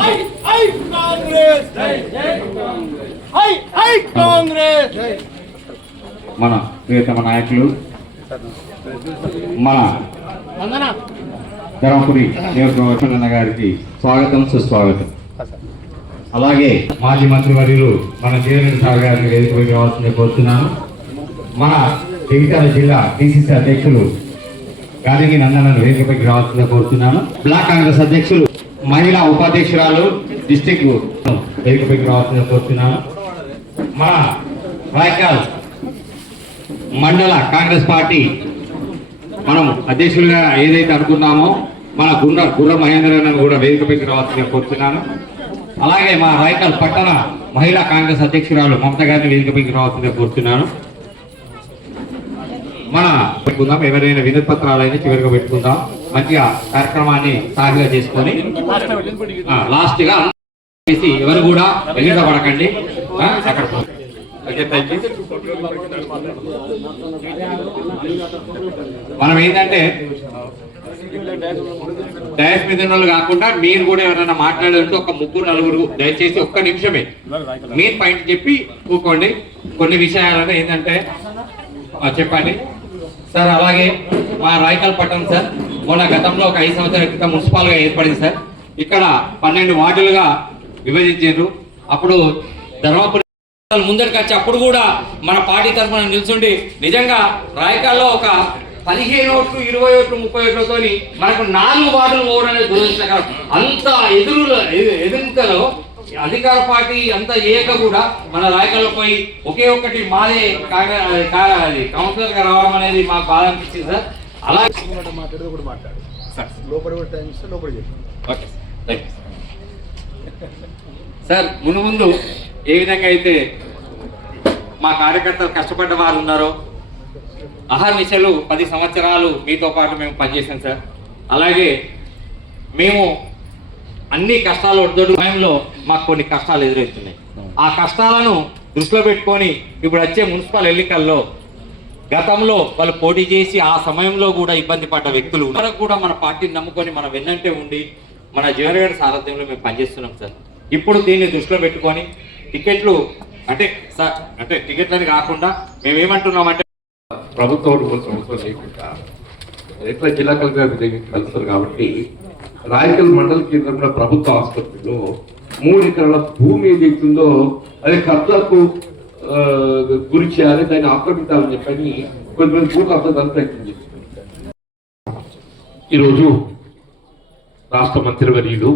I I Congress I I Congress మన ప్రియతమ నాయకులు మన ధర్మపురి నియోజకవర్గం గారికి స్వాగతం సుస్వాగతం. అలాగే మాజీ మంత్రివర్యులు మన జీవన సార్ గారిని వేదికపైకి రావాల్సిందే కోరుతున్నాను. మన జగిత్యాల జిల్లా డిసిసి అధ్యక్షులు గాలికి నందనను వేదికపైకి రావాల్సిందే కోరుతున్నాను. బ్లాక్ కాంగ్రెస్ అధ్యక్షులు మహిళా ఉపాధ్యక్షురాలు డిస్టిక్ వేదికపైకి రావాల్సిందే కోరుతున్నాను. మన రాయకాల్ మండల కాంగ్రెస్ పార్టీ మనం అధ్యక్షులుగా ఏదైతే అనుకున్నామో మన గుర్ర గుర్ర మహేంద్రను కూడా వేదికపైకి రావాల్సిందిగా కోరుతున్నాను. అలాగే మా రాయకల్ పట్టణ మహిళా కాంగ్రెస్ అధ్యక్షురాలు మమత గారిని వేదికపైకి రావాల్సిందిగా కోరుతున్నాను. మన పెట్టుకుందాం ఎవరైనా వినతి పత్రాలైనా చివరిగా పెట్టుకుందాం. మంచిగా కార్యక్రమాన్ని సాగిగా చేసుకొని లాస్ట్గా చేసి ఎవరు కూడా ఎదురుగా పడకండి. అక్కడ మనం ఏంటంటే డయాస్ మీద వాళ్ళు కాకుండా మీరు కూడా ఎవరైనా మాట్లాడాలంటే ఒక ముగ్గురు నలుగురు దయచేసి ఒక్క నిమిషమే. మీరు పాయింట్ చెప్పి కూకోండి కొన్ని విషయాలను ఏంటంటే చెప్పండి. సార్ అలాగే మా రాయకల్ పట్టణం సార్ మొన్న గతంలో ఒక ఐదు సంవత్సరాల క్రితం మున్సిపాల్గా ఏర్పడింది సార్. ఇక్కడ పన్నెండు వార్డులుగా విభజించారు. అప్పుడు ధర్మపురి ముందరికి వచ్చి అప్పుడు కూడా మన పార్టీ తరఫున నిల్చుండి నిజంగా రాయకాల్లో ఒక పదిహేను ఓట్లు ఇరవై ఓట్లు ముప్పై ఓట్లతోని మనకు నాలుగు వార్డులు పోవడం అనేది దురదృష్టకరం అంత ఎదురు ఎదురుకలో అధికార పార్టీ అంతా ఏక కూడా మన రాయకాల్లో పోయి ఒకే ఒక్కటి మాదే కౌన్సిలర్గా రావడం అనేది మాకు బాధ అనిపించింది సార్. అలా మాట్లాడేది మాట్లాడు లోపల ఓకే సార్ ముందు ముందు ఏ విధంగా అయితే మా కార్యకర్తలు కష్టపడ్డ వారు ఉన్నారో? అహర్నిశలు పది సంవత్సరాలు మీతో పాటు మేము పనిచేసాం సార్. అలాగే మేము అన్ని కష్టాలు ఒడ్డొడు సమయంలో మాకు కొన్ని కష్టాలు ఎదురవుతున్నాయి. ఆ కష్టాలను దృష్టిలో పెట్టుకొని ఇప్పుడు వచ్చే మున్సిపల్ ఎన్నికల్లో గతంలో వాళ్ళు పోటీ చేసి ఆ సమయంలో కూడా ఇబ్బంది పడ్డ వ్యక్తులు ఉన్నారు. కూడా మన పార్టీని నమ్ముకొని మన వెన్నంటే ఉండి మన జీవనగడ సారథ్యంలో మేము పనిచేస్తున్నాం సార్. ఇప్పుడు దీన్ని దృష్టిలో పెట్టుకొని టికెట్లు అంటే సార్ అంటే టికెట్లని కాకుండా మేము ఏమంటున్నామంటే ప్రభుత్వం ఇవ్వాల్సిన లేకుండా ఎట్లా జిల్లా కలెక్టర్ కలుస్తారు కాబట్టి రాయకల్ మండల కేంద్రంలో ప్రభుత్వ ఆసుపత్రిలో మూడు ఎకరాల భూమి ఏదైతుందో అది కబ్జాకు గురి చేయాలి దాన్ని ఆక్రమించాలని చెప్పని కొంతమంది భూ కబ్జాదారులు ప్రయత్నం చేస్తున్నారు ఈరోజు రాష్ట్ర మంత్రివర్యులు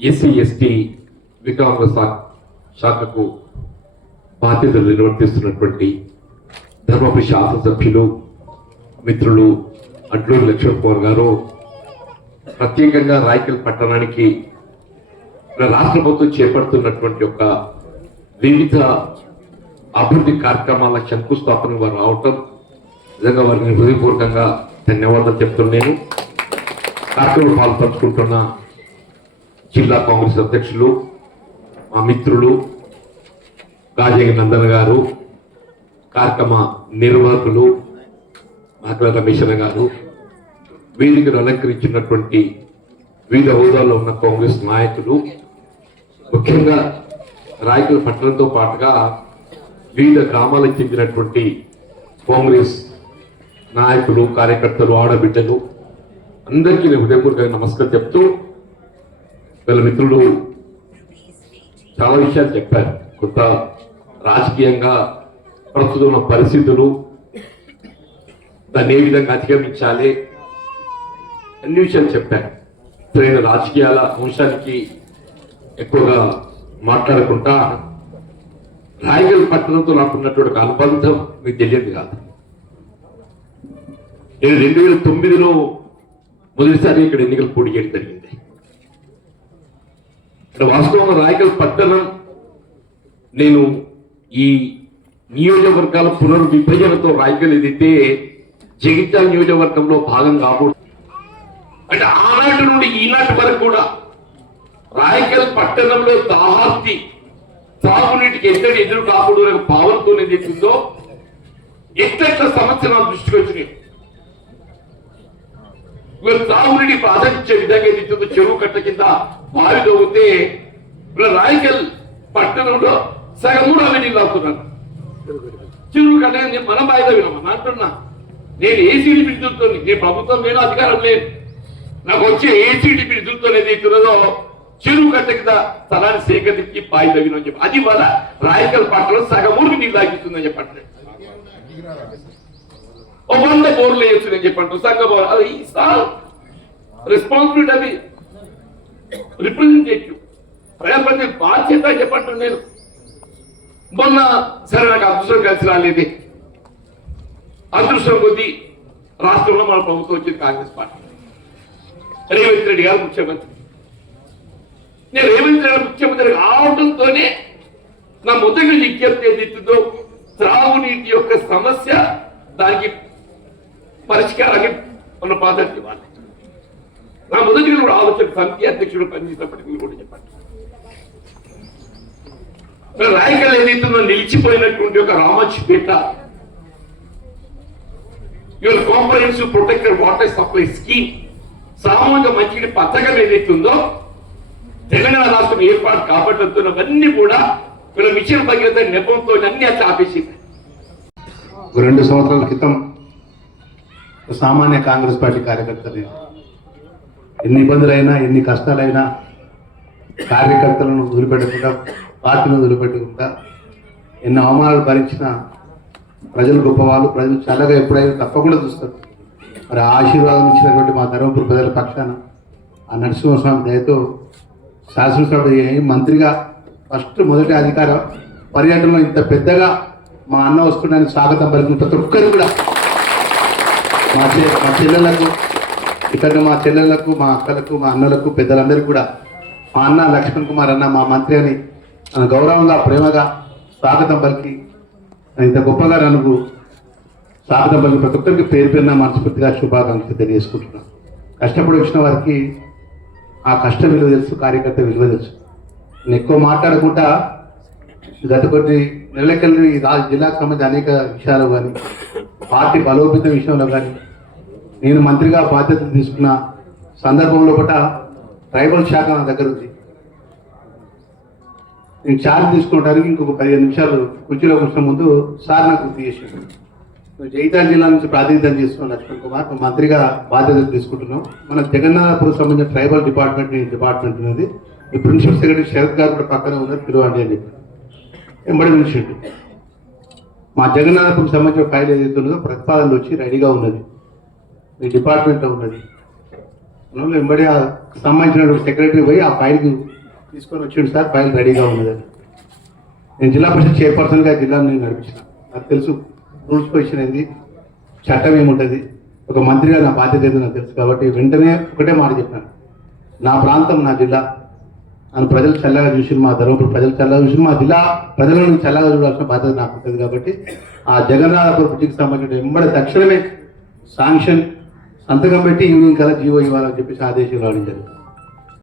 ఎస్సీ ఎస్టీ వికలాంగ శాఖకు బాధ్యతలు నిర్వర్తిస్తున్నటువంటి ధర్మపురి శాసనసభ్యులు మిత్రులు అడ్లూరు లక్ష్మణ్ కుమార్ గారు ప్రత్యేకంగా రాయకల్ పట్టణానికి రాష్ట్ర ప్రభుత్వం చేపడుతున్నటువంటి ఒక వివిధ అభివృద్ధి కార్యక్రమాల శంకుస్థాపన వారు రావటం నిజంగా వారిని హృదయపూర్వకంగా ధన్యవాదాలు చెప్తున్నాను కార్యక్రమంలో పాల్పంచుకుంటున్న జిల్లా కాంగ్రెస్ అధ్యక్షులు మా మిత్రులు గాజేగి నందన్ గారు కార్యక్రమ నిర్వాహకులు మాకల రమేశ్వర గారు వేదికను అలంకరించినటువంటి వివిధ హోదాల్లో ఉన్న కాంగ్రెస్ నాయకులు ముఖ్యంగా రాయకుల పట్టణంతో పాటుగా వివిధ గ్రామాలకు చెందినటువంటి కాంగ్రెస్ నాయకులు కార్యకర్తలు ఆడబిడ్డలు అందరికీ నేను హృదయపూర్వకంగా నమస్కారం చెప్తూ వీళ్ళ మిత్రులు చాలా విషయాలు చెప్పారు. కొంత రాజకీయంగా ప్రస్తుతం ఉన్న పరిస్థితులు దాన్ని ఏ విధంగా అధిగమించాలి అన్ని విషయాలు చెప్పారు. సో నేను రాజకీయాల అంశానికి ఎక్కువగా మాట్లాడకుండా రాయగల్ పట్టణంతో నాకున్నటువంటి అనుబంధం మీకు తెలియదు కాదు. నేను రెండు వేల తొమ్మిదిలో మొదటిసారి ఇక్కడ ఎన్నికలు పోటీ చేయడం జరిగింది. ఇక్కడ వాస్తవంగా రాయగల్ పట్టణం నేను ఈ నియోజకవర్గాల పునర్విభజనతో రాయగల్ ఏదైతే జగిత్యాల నియోజకవర్గంలో భాగం కాబోదు అంటే ఆనాటి నుండి ఈనాటి వరకు కూడా రాయకల్ పట్టణంలో దాహార్తి తాగునీటికి ఎద్దడి ఎదురు కాకూడదు అనే భావనతో చెప్పిందో ఎట్లెట్ల సమస్య నా దృష్టికి వచ్చినాయి. తాగునీటి ప్రాధాన్యత విధంగా చెరువు కట్ట కింద బావి తవ్వితే ఇలా రాయకల్ పట్టణంలో సగం కూడా అవి నీళ్ళు తాగుతున్నాను చెరువు కట్ట నేను మనం బాయిదా వినమని అంటున్నా నేను ఏసీడీ విద్యుత్తో నేను ప్రభుత్వం మీద అధికారం లేదు. నాకు వచ్చే ఏసీడీ విద్యుత్తో ఏదైతున్నదో చెరువు కట్ట కింద స్థలాన్ని సేకరించి బాయి తగిన చెప్పి. అది వల్ల రాయకల్ పట్టణం సగం ఊరికి నీళ్ళు తాగిస్తుందని చెప్పండి ఓ వంద బోర్లు వేయచ్చు నేను చెప్పండి సంఘ బోర్ అది సార్ రెస్పాన్సిబిలిటీ అది. రిప్రజెంటేటివ్ ప్రజాప్రతి బాధ్యత చెప్పట్టు నేను. మొన్న సరే నాకు అదృష్టం కలిసి రాలేదు. అదృష్టం కొద్దీ రాష్ట్రంలో మన ప్రభుత్వం వచ్చింది కాంగ్రెస్ పార్టీ. రేవంత్ రెడ్డి గారు ముఖ్యమంత్రి. నేను రేవంత్ రెడ్డి గారు ముఖ్యమంత్రి కావడంతోనే నా మొదటి విజ్ఞప్తి ఏదైతుందో త్రాగునీటి యొక్క సమస్య దానికి పరిష్కారానికి మన ప్రాధాన్యత ఇవ్వాలి. నా మొదటి కూడా ఆలోచన సమితి అధ్యక్షుడు పనిచేసినప్పటికీ కూడా చెప్పండి. రాయకల్ ఏదైతుందో నిలిచిపోయినటువంటి ఒక రామచ్చిపేట ఇవాళ comprehensive protected water supply scheme సామూహిక మంచి పథకం ఏదైతుందో తెలంగాణ రాష్ట్రం ఏర్పాటు కాబట్టతున్నవన్నీ కూడా వీళ్ళ మిషన్ భగీరథ నెపంతో అన్ని అట్లా ఆపేసింది రెండు సంవత్సరాల క్రితం సామాన్య కాంగ్రెస్ పార్టీ కార్యకర్త నేను ఎన్ని ఇబ్బందులైనా ఎన్ని కష్టాలైనా కార్యకర్తలను వదిలిపెట్టకుండా పార్టీని వదిలిపెట్టకుండా ఎన్ని అవమానాలు భరించిన ప్రజలు గొప్పవాళ్ళు ప్రజలు చల్లగా ఎప్పుడైనా తప్పకుండా చూస్తారు. మరి ఆ ఆశీర్వాదం ఇచ్చినటువంటి మా ధర్మపురి ప్రజల పక్షాన ఆ నరసింహస్వామి దయతో శాసనసభ మంత్రిగా ఫస్ట్ మొదటి అధికారం పర్యటనలో ఇంత పెద్దగా మా అన్న వస్తున్నాయని స్వాగతం పలికిన ప్రతి ఒక్కరు కూడా మా చె మా చెల్లెలకు ఇక్కడ మా చెల్లెలకు మా అక్కలకు మా అన్నలకు పెద్దలందరికీ కూడా మా అన్న లక్ష్మణ్ కుమార్ అన్న మా మంత్రి అని గౌరవంగా ప్రేమగా స్వాగతం పలికి ఇంత గొప్పగా నన్ను స్వాగతం పలికి ప్రతి ఒక్కరికి పేరు పేరున మనస్ఫూర్తిగా శుభాకాంక్షలు తెలియజేసుకుంటున్నాను. కష్టపడి వచ్చిన వారికి ఆ కష్టం విలువ తెలుసు కార్యకర్త విలువ తెలుసు. నేను ఎక్కువ మాట్లాడకుండా గత కొద్ది నెలకెళ్ళి ఈ రా జిల్లాకు సంబంధించి అనేక విషయాలు కానీ పార్టీ బలోపేత విషయంలో కానీ నేను మంత్రిగా బాధ్యతలు తీసుకున్న సందర్భంలో కూడా ట్రైబల్ శాఖ నా దగ్గర ఉంది. నేను ఛార్జ్ తీసుకోవడానికి ఇంకొక పదిహేను నిమిషాలు కుర్చీలో కూర్చున్న ముందు సార్ నాకు గుర్తు చేశాను నువ్వు జైతాల్ జిల్లా నుంచి ప్రాతినిధ్యం చేస్తున్నావు లక్ష్మణ్ కుమార్. నువ్వు మంత్రిగా బాధ్యతలు తీసుకుంటున్నావు. మన జగన్నాథపూర్ సంబంధించిన ట్రైబల్ డిపార్ట్మెంట్ డిపార్ట్మెంట్ ఉన్నది. ఈ ప్రిన్సిపల్ సెక్రటరీ శరత్ గారు కూడా పక్కనే ఉన్నారు పిలవండి అని చెప్పి ఎంబడి పిలిచిండు. మా జగన్నాథపూర్ సంబంధించిన ఫైల్ ఏదైతే ఉన్నదో ప్రతిపాదనలు వచ్చి రెడీగా ఉన్నది. మీ డిపార్ట్మెంట్లో ఉన్నది. వెంబడి ఆ సంబంధించిన సెక్రటరీ పోయి ఆ ఫైల్కి తీసుకొని వచ్చిండు సార్ ఫైల్ రెడీగా ఉన్నదని. నేను జిల్లా పరిషత్ చైర్పర్సన్గా జిల్లాను నేను నడిపించిన నాకు తెలుసు రూల్స్ పొజిషన్ ఏంది చట్టం ఏముంటుంది ఒక మంత్రిగా నా బాధ్యత ఏందో నాకు తెలుసు కాబట్టి వెంటనే ఒకటే మాట చెప్పాను. నా ప్రాంతం నా జిల్లా. నన్ను ప్రజలు చల్లగా చూసి మా ధర్మపురి ప్రజలు చల్లగా చూసి మా జిల్లా ప్రజలను చల్లగా చూడాల్సిన బాధ్యత నాకు ఉంటుంది కాబట్టి ఆ జగన్నాథపురం బ్రిడ్జికి సంబంధించిన ఎంబడి తక్షణమే శాంక్షన్ సంతకం పెట్టి ఈవినింగ్ కల్లా జీవో ఇవ్వాలని చెప్పేసి ఆదేశాలు రావడం జరిగింది.